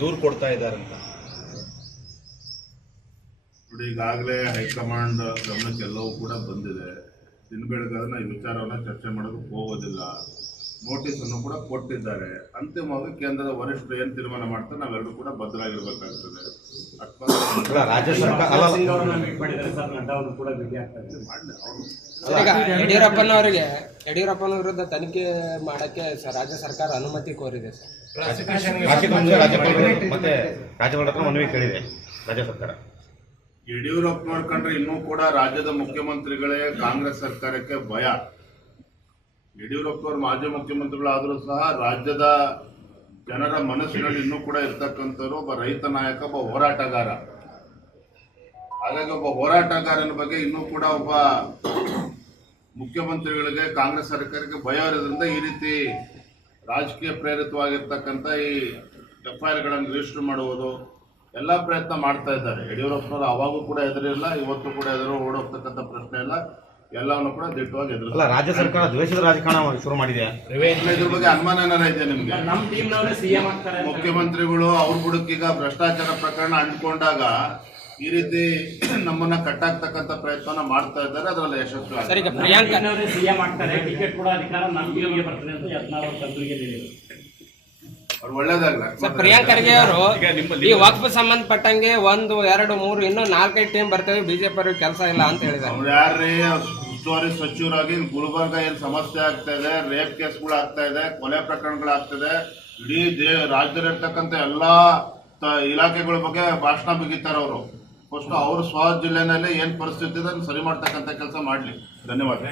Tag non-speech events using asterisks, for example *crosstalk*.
ದೂರು ಕೊಡ್ತಾ ಇದ್ದಾರಂತ ನೋಡಿ, ಈಗಾಗಲೇ ಹೈಕಮಾಂಡ್ ಗಮನಕ್ಕೆ ಎಲ್ಲವೂ ಕೂಡ ಬಂದಿದೆ. ದಿನ ಈ ವಿಚಾರವನ್ನು ಚರ್ಚೆ ಮಾಡೋದಕ್ಕೆ ಹೋಗೋದಿಲ್ಲ. ನೋಟಿಸ್ ಅನ್ನು ಕೂಡ ಕೊಟ್ಟಿದ್ದಾರೆ. ಅಂತಿಮವಾಗಿ ಕೇಂದ್ರದ ವರಿಷ್ಠರು ಏನು ತೀರ್ಮಾನ ಮಾಡ್ತಾರೆ ನಾವೆಲ್ಲರೂ ಕೂಡ ಬದಲಾಗಿರ್ಬೇಕಾಗ್ತದೆ ಅಕಸ್ಮಾತ್ ಅಲ್ಲ ರಾಜ್ಯ ಸರ್ಕಾರ ಅಲ್ಲ ಯಡಿಯೂರಪ್ಪನವರಿಗೆ ಯಡಿಯೂರಪ್ಪನ ವಿರುದ್ಧ ತನಿಖೆ ಮಾಡಕ್ಕೆ ರಾಜ್ಯ ಸರ್ಕಾರ ಅನುಮತಿ ಕೋರಿದೆ ಸರ್. ರಾಜ್ಯಪಾಲ ರಾಜ್ಯಪಾಲರು ಮತ್ತೆ ರಾಜ್ಯಪಾಲರ ಹತ್ರ ಮನವಿ ಕೇಳಿದೆ ರಾಜ್ಯ ಸರ್ಕಾರ. ಯಡಿಯೂರಪ್ಪ ನೋಡ್ಕೊಂಡ್ರೆ ಇನ್ನೂ ಕೂಡ ರಾಜ್ಯದ ಮುಖ್ಯಮಂತ್ರಿಗಳೇ ಕಾಂಗ್ರೆಸ್ ಸರ್ಕಾರಕ್ಕೆ ಭಯ. ಯಡಿಯೂರಪ್ಪನವರು ಮಾಜಿ ಮುಖ್ಯಮಂತ್ರಿಗಳಾದರೂ ಸಹ ರಾಜ್ಯದ ಜನರ ಮನಸ್ಸಿನಲ್ಲಿ ಇನ್ನೂ ಕೂಡ ಇರ್ತಕ್ಕಂಥವ್ರು ಒಬ್ಬ ರೈತ ನಾಯಕ ಒಬ್ಬ ಹೋರಾಟಗಾರ. ಹಾಗಾಗಿ ಒಬ್ಬ ಹೋರಾಟಗಾರನ ಬಗ್ಗೆ ಇನ್ನೂ ಕೂಡ ಒಬ್ಬ ಮುಖ್ಯಮಂತ್ರಿಗಳಿಗೆ ಕಾಂಗ್ರೆಸ್ ಸರ್ಕಾರಕ್ಕೆ ಭಯ ಇರೋದ್ರಿಂದ ಈ ರೀತಿ ರಾಜಕೀಯ ಪ್ರೇರಿತವಾಗಿರ್ತಕ್ಕಂಥ ಈ ಎಫ್ ಐ ಆರ್ಗಳನ್ನು ರಿಜಿಸ್ಟರ್ ಮಾಡುವುದು ಎಲ್ಲ ಪ್ರಯತ್ನ ಮಾಡ್ತಾ ಇದ್ದಾರೆ. ಯಡಿಯೂರಪ್ಪನವರು ಅವಾಗೂ ಕೂಡ ಎದುರಿಲ್ಲ ಇವತ್ತು ಕೂಡ ಎದುರು ಓಡೋಗ್ತಕ್ಕಂಥ ಪ್ರಶ್ನೆ ಇಲ್ಲ. ಎಲ್ಲವನ್ನು ಕೂಡ ದಿಟ್ಟವಾಗಿ ಅಲ್ಲ ಎದುರು ರಾಜ್ಯ ಸರ್ಕಾರ ದ್ವೇಷದ ರಾಜಕಾರಣ ಶುರು ಮಾಡಿದೆ. ಇದ್ರ ಬಗ್ಗೆ ಅನುಮಾನ ಏನಾರ ಇದೆ ನಿಮ್ಗೆ? ನಮ್ಮ ಟೀಮ್ನವರೇ ಸಿಎಂ ಆಗ್ತಾರೆ ಅಂತ. ಮುಖ್ಯಮಂತ್ರಿಗಳು ಅವ್ರ ಬುಡಕ್ಕೀಗ ಭ್ರಷ್ಟಾಚಾರ ಪ್ರಕರಣ ಅಂಟ್ಕೊಂಡಾಗ ಈ ರೀತಿ *clears throat* ನಮ್ಮನ್ನ ಕಟ್ಟಾಕ್ತಕ್ಕಂತ ಪ್ರಯತ್ನ ಮಾಡ್ತಾ ಇದ್ದಾರೆ. ಅದರಲ್ಲಿ ಯಶಸ್ವಿ ಸರಿ ಈಗ ಆಗ್ತಾರೆ. ಪ್ರಿಯಾಂಕಾ ಟೀಮ್ನವರೇ ಸಿಎಂ ಆಗ್ತಾರೆ. ಟಿಕೆಟ್ ಕೂಡ ಅಧಿಕಾರ ನಮ್ಮ ಟೀಮ್ಗೆ ಬರ್ತದೆ ಅಂತ ಯತ್ನಾಳ್ ಅವರು ಸರ್ ಪ್ರಿಯಾಂಕ್ ಖರ್ಗೆ ಅವರು ಈ ವಕ್ಫ್ ಸಂಬಂಧಪಟ್ಟಂಗೆ ಒಂದು ಎರಡು ಮೂರು ಇನ್ನು ನಾಲ್ಕೈದು ಟೀಮ್ ಬರ್ತೇವೆ. ಬಿಜೆಪಿ ಅವ್ರಿಗೆ ಕೆಲಸ ಇಲ್ಲ ಅಂತ ಹೇಳಿದ್ದಾರೆ. ಅವ್ರು ಯಾರ್ರೀ? ಉಸ್ತುವಾರಿ ಸಚಿವರಾಗಿ ಗುಲ್ಬರ್ಗ ಏನ್ ಸಮಸ್ಯೆ ಆಗ್ತಾ ಇದೆ? ರೇಪ್ ಕೇಸ್ಗಳು ಆಗ್ತಾ ಇದೆ ಕೊಲೆ ಪ್ರಕರಣಗಳು ಇದೆ. ಇಡೀ ದೇ ರಾಜ್ಯದಲ್ಲಿರ್ತಕ್ಕಂಥ ಎಲ್ಲಾ ಇಲಾಖೆಗಳ ಬಗ್ಗೆ ಭಾಷಣ ಬಿಗಿತಾರೆ ಅವರು. ಫಸ್ಟ್ ಅವರು ಸ್ವ ಜಿಲ್ಲೆನಲ್ಲಿ ಏನ್ ಪರಿಸ್ಥಿತಿ ಇದೆ ಸರಿ ಮಾಡ್ತಕ್ಕಂಥ ಕೆಲಸ ಮಾಡ್ಲಿ. ಧನ್ಯವಾದ.